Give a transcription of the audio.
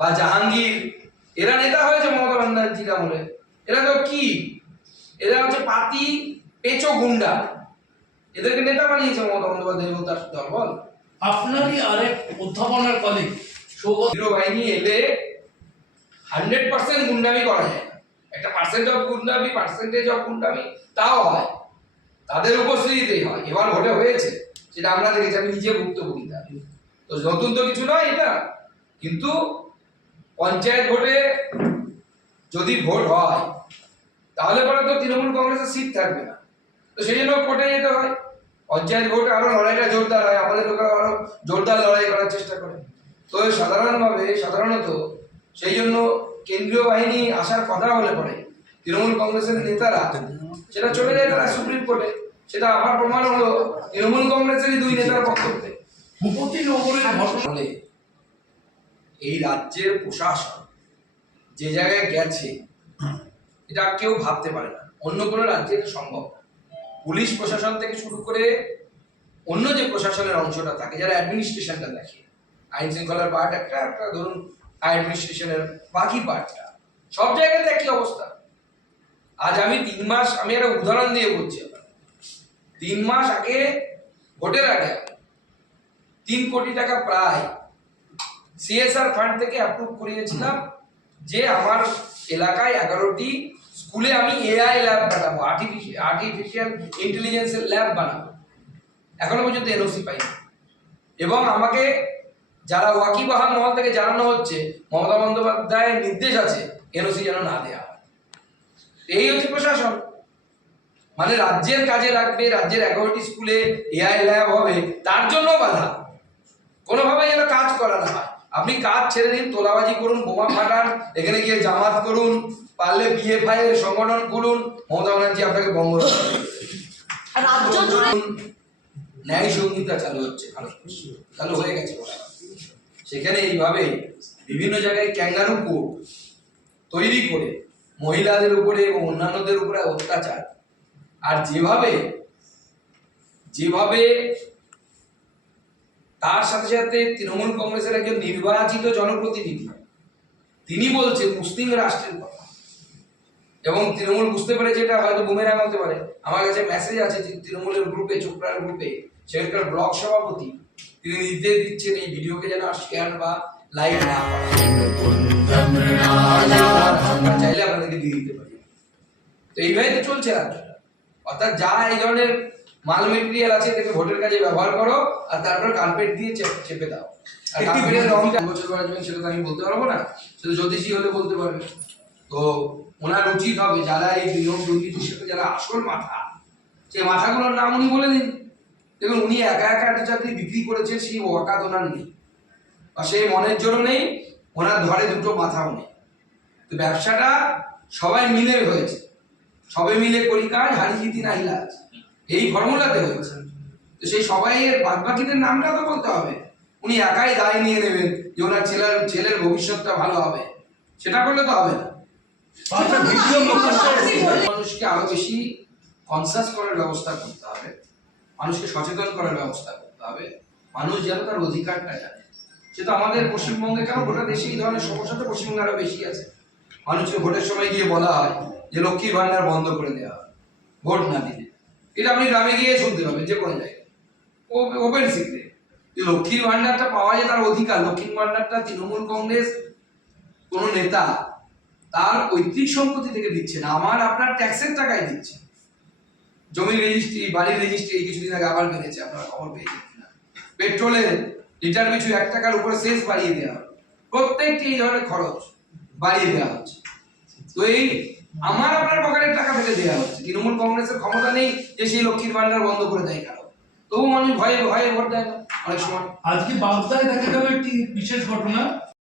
বা জাহাঙ্গীর, এরা নেতা হয়েছে মমতা ব্যানার্জির আমলে। এরা তো কি, এরা হচ্ছে পাতি পেচো গুন্ডা, এদেরকে নেতা বানিয়েছে মমতা বন্দ্যোপাধ্যায় এবং তার দলবল। আপনারই আরেক অধ্যাপনার কলিগ সৌগত বাহিনী এলে 100% গুন্ডামি করা যায় না, একটা পার্সেন্টেজ অফ গুন্ডামি তাও হয়, তাদের উপস্থিতিতেই হয়। এবার ভোটে হয়েছে, সেটা আমরা দেখেছি, আমি নিজে ভুক্তভোগিতা। তো নতুন তো কিছু নয় এটা, কিন্তু পঞ্চায়েত ভোটে যদি ভোট হয় তাহলে পরে তো তৃণমূল কংগ্রেসের সিট থাকবে না, তো সেই জন্য কোর্টে যেতে হয়। পঞ্চায়েত ভোটে আরো লড়াইটা জোরদার হয়, আমাদের লোকেরা আরো জোরদার লড়াই করার চেষ্টা করে। তো সাধারণত সেই জন্য কেন্দ্রীয় বাহিনী আসার কথা হলে পরে তৃণমূল কংগ্রেসের নেতারা সেটা চলে যায় তারা সুপ্রিম কোর্টে। সেটা আমার প্রমাণ হলো তৃণমূল কংগ্রেসেরই 2 নেতার বক্তব্যে। ভূপতি নগরের ঘটনা, এই রাজ্যের প্রশাসন যে জায়গায় গেছে এটা কেউ ভাবতে পারে না, অন্য কোনো রাজ্যে এটা সম্ভব না। পুলিশ প্রশাসন থেকে শুরু করে অন্য যে প্রশাসনের অংশটা থাকে, যারা অ্যাডমিনিস্ট্রেশনটা দেখে, আইন শৃঙ্খলার পার্ট একটা ধরুন অ্যাডমিনিস্ট্রেশনের বাকি পার্টটা, সব জায়গাতে একই অবস্থা। আজ আমি 3 মাস, আমি একটা উদাহরণ দিয়ে বলছি, 3 মাস আগে ভোটের আগে 3 কোটি টাকা প্রায় সিএসআর ফান্ড থেকে অ্যাপ্রুভ করিয়েছিলাম যে আমার এলাকায় 11টি স্কুলে আমি এআই ল্যাব বানাবো, আর্টিফিশিয়াল ইন্টেলিজেন্সের ল্যাব বানাবো। এখনো পর্যন্ত এনওসি পাইনি, এবং আমাকে যারা ওয়াকিবহাল মহল থেকে জানানো হচ্ছে মমতা বন্দ্যোপাধ্যায়ের নির্দেশ আছে এনওসি যেন না দেওয়া হয়। এই হচ্ছে প্রশাসন, মানে রাজ্যের কাজে লাগবে, রাজ্যের 11টি স্কুলে এআই ল্যাব হবে, তার জন্য বাধা, কোনোভাবে যেন কাজ করা না হয়। আপনি কাজ ছেড়ে দিন, তোলাবাজি করুন, বোমা ফাটান, এখানে গিয়ে জামাত করুন, পারলে পিএফআই এর সংগঠন করুন, মমতা ব্যানার্জি আপনাকে বঙ্গ ন্যায় সংহিতা চালু হচ্ছে, চালু হয়ে গেছে। সেখানে এইভাবে বিভিন্ন জায়গায় ক্যাঙ্গারু কোর্ট তৈরি করে মহিলাদের উপরে এবং অন্যান্যদের উপরে অত্যাচার, আর যেভাবে তার সাথে সাথে তৃণমূল কংগ্রেসের একজন নির্বাচিত জনপ্রতিনিধি তিনি বলছেন মুসলিম রাষ্ট্রের কথা, এবং তৃণমূল বুঝতে পেরেছে এটা হয়তো বুমেরাং হতে পারে। আমার কাছে মেসেজ আছে যে তৃণমূলের গ্রুপে, চোপড়ার গ্রুপে সেখানকার ব্লক সভাপতি তিনি নির্দেশ দিচ্ছেন এই ভিডিওকে যেন আর শেয়ার বা লাইক না করা, চাইলে আপনাদেরকে দিয়ে দিতে পারি। তো এইভাবে তো চলছে রাজ্যটা, অর্থাৎ যা এই ধরনের মাল মেটেরিয়াল আছে এটাকে ভোটের কাজে ব্যবহার করো, আর তারপর কার্পেট দিয়ে চেপে দাও। আর কার্পেটের রংটা বছর বাড়াবেন সেটা তো আমি বলতে পারবো না, সেটা জ্যোতিষী হলে বলতে পারবে। তো ওনার উচিত হবে যারা এই নিয়ম দুর্নীতির সাথে যারা আসল মাথা, সেই মাথাগুলোর নাম উনি বলে দিন। দেখুন উনি একা একটা চাকরি বিক্রি করেছেন, সেই ওয়াকাত ওনার নেই, বা সেই মনের জন্য নেই, ওনার ধরে 2টো মাথাও নেই। তো ব্যবসাটা সবাই মিলে হয়েছে, সবাই মিলে করি কাজ, হারি জিতি না ইলাজ, এই ফর্মুলাতে হয়েছে। তো সেই সবাইয়ের বাদবাকিদের নামটা তো বলতে হবে। উনি একাই দায় নিয়ে নেবেন যে ওনার ছেলের ভবিষ্যৎটা ভালো হবে, সেটা করলে তো হবে না। মানুষকে আরো বেশি কনসাস করার ব্যবস্থা করতে হবে, মানুষকে সচেতন করার ব্যবস্থা করতে হবে, মানুষ যেন তার অধিকারটা জানে। সেটা আমাদের পশ্চিমবঙ্গে কেন, গোটা দেশে এই ধরনের সমস্যা তো পশ্চিমবঙ্গে আরো বেশি আছে। মানুষকে ভোটের সময় গিয়ে বলা হয় যে লক্ষ্মীর ভান্ডার বন্ধ করে দেওয়া হয় ভোট না দিলে। এটা আপনি গ্রামে গিয়ে শুনতে পাবেন, যে কোনো জায়গায় ওপেন সিক্রেট। লক্ষ্মীর ভান্ডারটা পাওয়া যায় তার অধিকার, লক্ষ্মীর ভান্ডারটা তৃণমূল কংগ্রেস কোন নেতা তার পৈতৃক সম্পত্তি থেকে দিচ্ছে না, আমার আপনার ট্যাক্সের টাকায় দিচ্ছে। জমির রেজিস্ট্রি, বাড়ির রেজিস্ট্রি এই কিছুদিন আগে আবার বেড়েছে, আপনারা খবর পেয়েছেন কিনা। পেট্রোলের লিটার পিছু 1 টাকার উপরে সেস বাড়িয়ে দেওয়া হবে, প্রত্যেকটি এই ধরনের খরচ বাড়িয়ে দেওয়া হচ্ছে। তো এই আমার আপনার পকেটের টাকা থেকে দেওয়া হচ্ছে। তৃণমূল কংগ্রেসের ক্ষমতা নেই যে সেই লক্ষ্মীর ভান্ডার বন্ধ করে দেয় কারো, তবু মানুষ ভয়ে ভোট দেয় না অনেক সময়। আজকে বাগদায় দেখা গেল একটি বিশেষ ঘটনা,